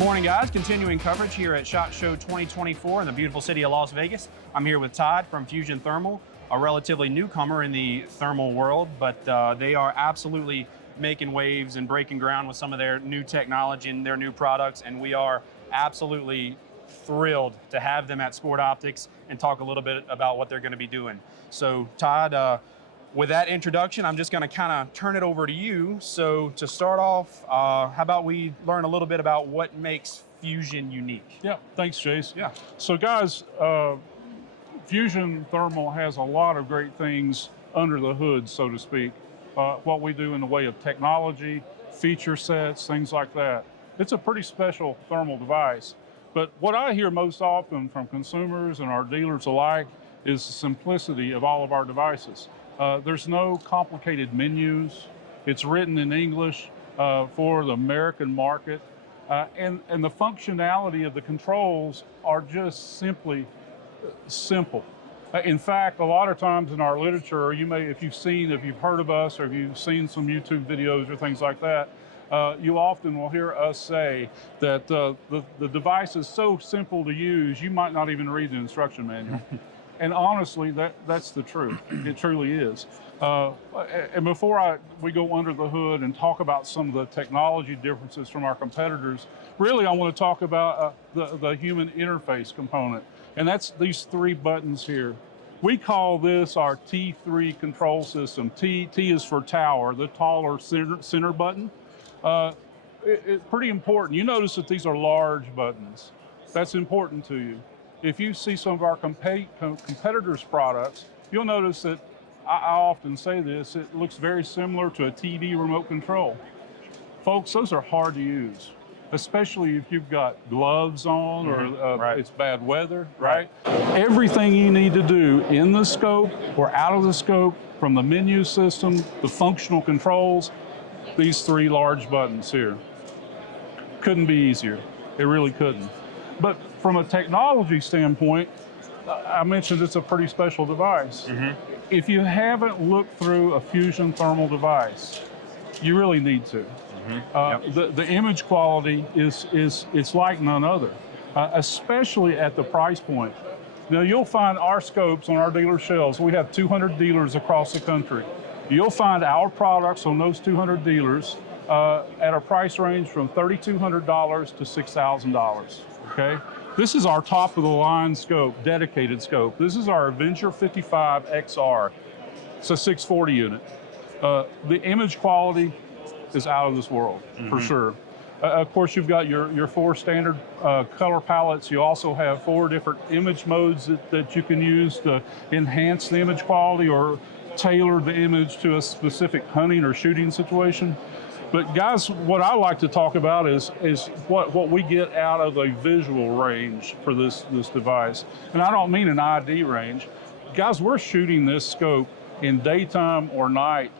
Morning, guys. Continuing coverage here at SHOT Show 2024 in the beautiful city of Las Vegas. I'm here with Todd from Fusion Thermal, a relatively newcomer in the thermal world, but they are absolutely making waves and breaking ground with some of their new technology and their new products, and we are absolutely thrilled to have them at Sport Optics and talk a little bit about what they're going to be doing. So, Todd, with that introduction, I'm just going to kind of turn it over to you. So to start off, how about we learn a little bit about what makes Fusion unique? Yeah, thanks, Chase. Yeah. So guys, Fusion Thermal has a lot of great things under the hood, so to speak. What we do in the way of technology, feature sets, things like that. It's a pretty special thermal device. But what I hear most often from consumers and our dealers alike is the simplicity of all of our devices. There's no complicated menus. It's written in English for the American market. And the functionality of the controls are just simply simple. In fact, a lot of times in our literature, if you've heard of us or if you've seen some YouTube videos or things like that, you often will hear us say that the device is so simple to use, you might not even read the instruction manual. And honestly, that's the truth. It truly is. And before we go under the hood and talk about some of the technology differences from our competitors, really I want to talk about the human interface component. And that's these three buttons here. We call this our T3 control system. T is for tower, the taller center button. It's pretty important. You notice that these are large buttons. That's important to you. If you see some of our competitors' products, you'll notice that, I often say this, it looks very similar to a TV remote control. Folks, those are hard to use, especially if you've got gloves on or it's bad weather, right? Everything you need to do in the scope or out of the scope, from the menu system, the functional controls, these three large buttons here. Couldn't be easier. It really couldn't. But from a technology standpoint, I mentioned it's a pretty special device. If you haven't looked through a Fusion thermal device, you really need to. The image quality is like none other, especially at the price point. Now you'll find our scopes on our dealer shelves. We have 200 dealers across the country. You'll find our products on those 200 dealers at a price range from $3,200 to $6,000. Okay, this is our top of the line scope, dedicated scope. This is our Avenger 55 XR. It's a 640 unit. The image quality is out of this world, for sure. Of course, you've got your four standard color palettes. You also have 4 different image modes that you can use to enhance the image quality or tailor the image to a specific hunting or shooting situation. But guys, what I like to talk about is what we get out of a visual range for this device. And I don't mean an ID range. Guys, we're shooting this scope in daytime or night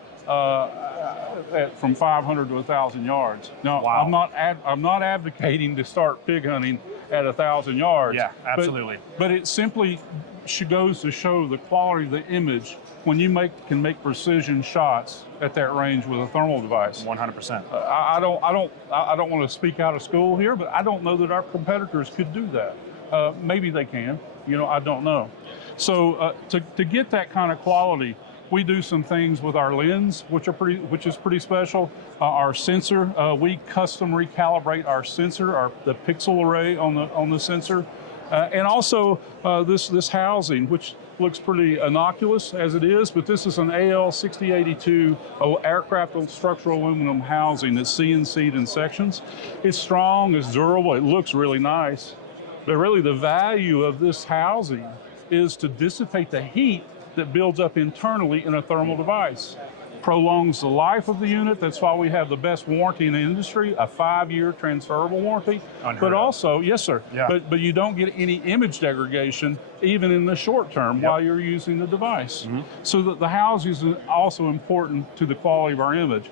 from 500 to 1,000 yards. Now, wow. I'm not advocating to start pig hunting at 1,000 yards. Yeah, absolutely. But it simply goes to show the quality of the image when you can make precision shots at that range with a thermal device. 100%. I don't want to speak out of school here, but I don't know that our competitors could do that. Maybe they can. I don't know. So to get that kind of quality, we do some things with our lens, which is pretty special. Our sensor, we custom recalibrate our sensor, the pixel array on the sensor, and also this housing, which looks pretty innocuous as it is, but this is an AL6082 aircraft structural aluminum housing that's CNC'd in sections. It's strong, it's durable, it looks really nice, but really the value of this housing is to dissipate the heat that builds up internally in a thermal device. Prolongs the life of the unit. That's why we have the best warranty in the industry, a 5-year transferable warranty. But also, yes sir, yeah. But you don't get any image degradation even in the short term while you're using the device. So the housing is also important to the quality of our image.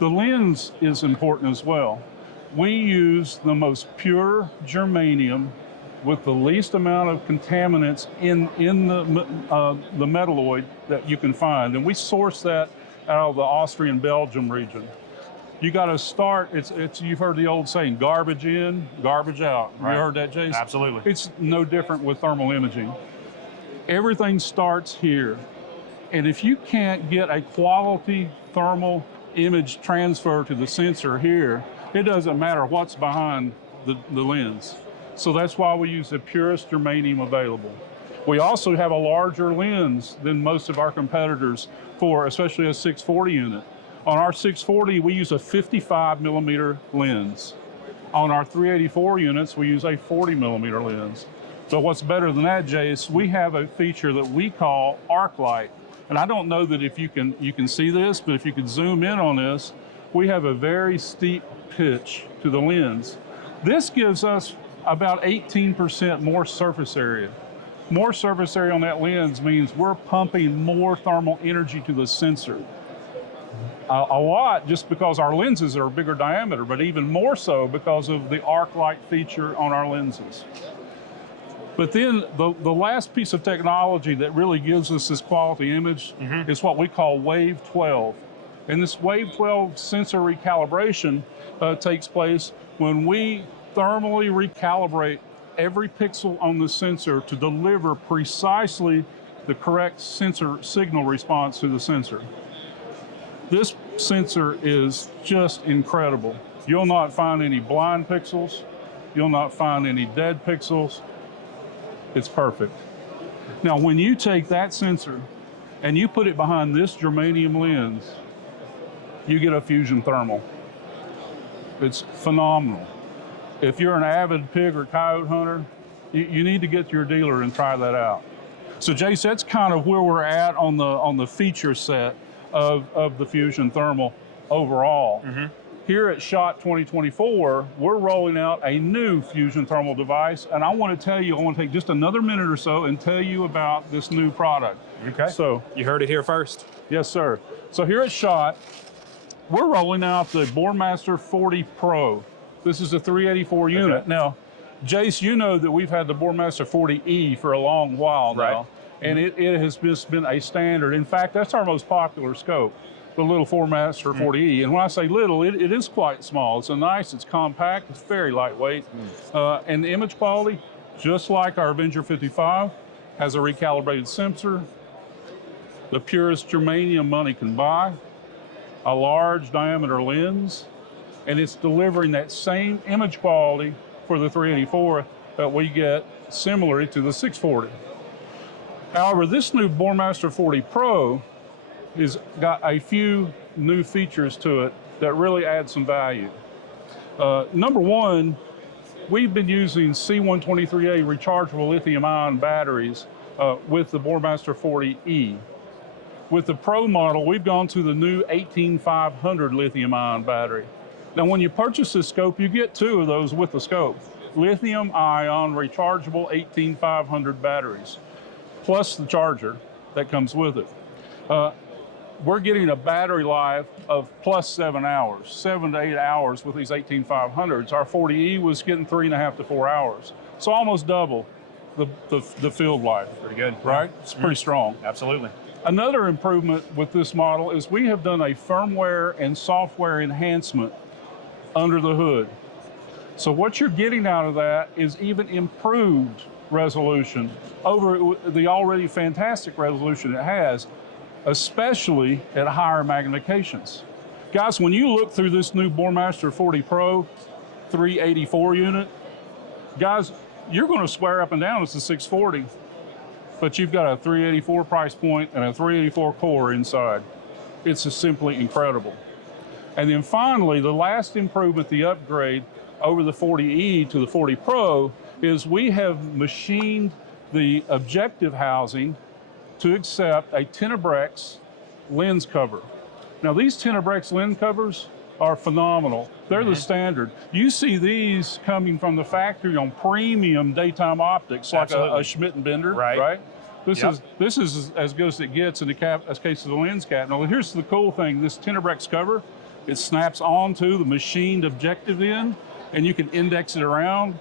The lens is important as well. We use the most pure germanium with the least amount of contaminants in the metalloid that you can find. And we source that out of the Austrian Belgium region. You got to start, you've heard the old saying, garbage in, garbage out. Right. You heard that, Jason? Absolutely. It's no different with thermal imaging. Everything starts here. And if you can't get a quality thermal image transfer to the sensor here, it doesn't matter what's behind the lens. So that's why we use the purest germanium available. We also have a larger lens than most of our competitors for, especially a 640 unit. On our 640, we use a 55 millimeter lens. On our 384 units, we use a 40 millimeter lens. But what's better than that, Jay, is we have a feature that we call arc light. And I don't know that if you can see this, but if you could zoom in on this, we have a very steep pitch to the lens. This gives us about 18% more surface area. More surface area on that lens means we're pumping more thermal energy to the sensor. A lot just because our lenses are bigger diameter, but even more so because of the arc light feature on our lenses. But then the last piece of technology that really gives us this quality image is what we call Wave 12. And this Wave 12 sensor recalibration takes place when we thermally recalibrate every pixel on the sensor to deliver precisely the correct sensor signal response to the sensor. This sensor is just incredible. You'll not find any blind pixels. You'll not find any dead pixels. It's perfect. Now, when you take that sensor and you put it behind this germanium lens, you get a fusion thermal. It's phenomenal. If you're an avid pig or coyote hunter, you need to get to your dealer and try that out. So, Jace, that's kind of where we're at on the feature set of the fusion thermal overall. Here at SHOT 2024, we're rolling out a new fusion thermal device, and I want to take just another minute or so and tell you about this new product. Okay. So you heard it here first. Yes, sir. So here at SHOT, we're rolling out the Bormaster 40 Pro. This is a 384 unit. Okay. Now, Jace, you know that we've had the Bormaster 40E for a long while now, and it has just been a standard. In fact, that's our most popular scope, the little Bormaster 40E. And when I say little, it is quite small. It's compact, it's very lightweight. And the image quality, just like our Avenger 55, has a recalibrated sensor, the purest germanium money can buy, a large diameter lens, and it's delivering that same image quality for the 384 that we get similarly to the 640. However, this new Bormaster 40 Pro has got a few new features to it that really add some value. Number one, we've been using C123A rechargeable lithium-ion batteries with the Bormaster 40E. With the Pro model, we've gone to the new 18500 lithium-ion battery. Now, when you purchase this scope, you get two of those with the scope. Lithium-ion rechargeable 18500 batteries, plus the charger that comes with it. We're getting a battery life of plus 7 hours, 7 to 8 hours with these 18500s. Our 40E was getting 3.5 to 4 hours. So almost double the field life. Pretty good. Right? It's pretty strong. Absolutely. Another improvement with this model is we have done a firmware and software enhancement under the hood. So what you're getting out of that is even improved resolution over the already fantastic resolution it has, especially at higher magnifications. Guys, when you look through this new Bormaster 40 Pro 384 unit, guys, you're going to swear up and down it's a 640, but you've got a 384 price point and a 384 core inside. It's just simply incredible. And then finally, the last improvement, the upgrade over the 40E to the 40 Pro, is we have machined the objective housing to accept a Tenebrex lens cover. Now, these Tenebrex lens covers are phenomenal. They're the standard. You see these coming from the factory on premium daytime optics, like a Schmidt and Bender, right? This is as good as it gets in the case of the lens cap. Now, here's the cool thing: this Tenebrex cover, it snaps onto the machined objective end, and you can index it around.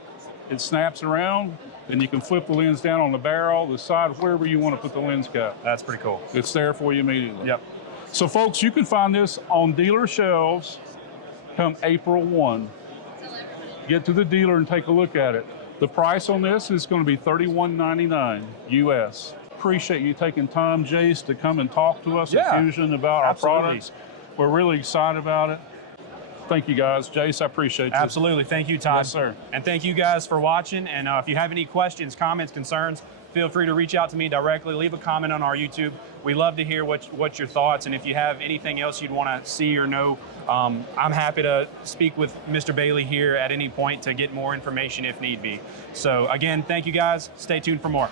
It snaps around, and you can flip the lens down on the barrel, the side, wherever you want to put the lens cap. That's pretty cool. It's there for you immediately. Yep. So, folks, you can find this on dealer shelves come April 1. Get to the dealer and take a look at it. The price on this is going to be $31.99 US. Appreciate you taking time, Jace, to come and talk to us at Fusion about our products. We're really excited about it. Thank you, guys. Jace, I appreciate you. Absolutely. Thank you, Todd. Yes, sir. And thank you guys for watching. And if you have any questions, comments, concerns, feel free to reach out to me directly. Leave a comment on our YouTube. We love to hear what your thoughts, and if you have anything else you'd want to see or know, I'm happy to speak with Mr. Bailey here at any point to get more information if need be. So again, thank you guys. Stay tuned for more.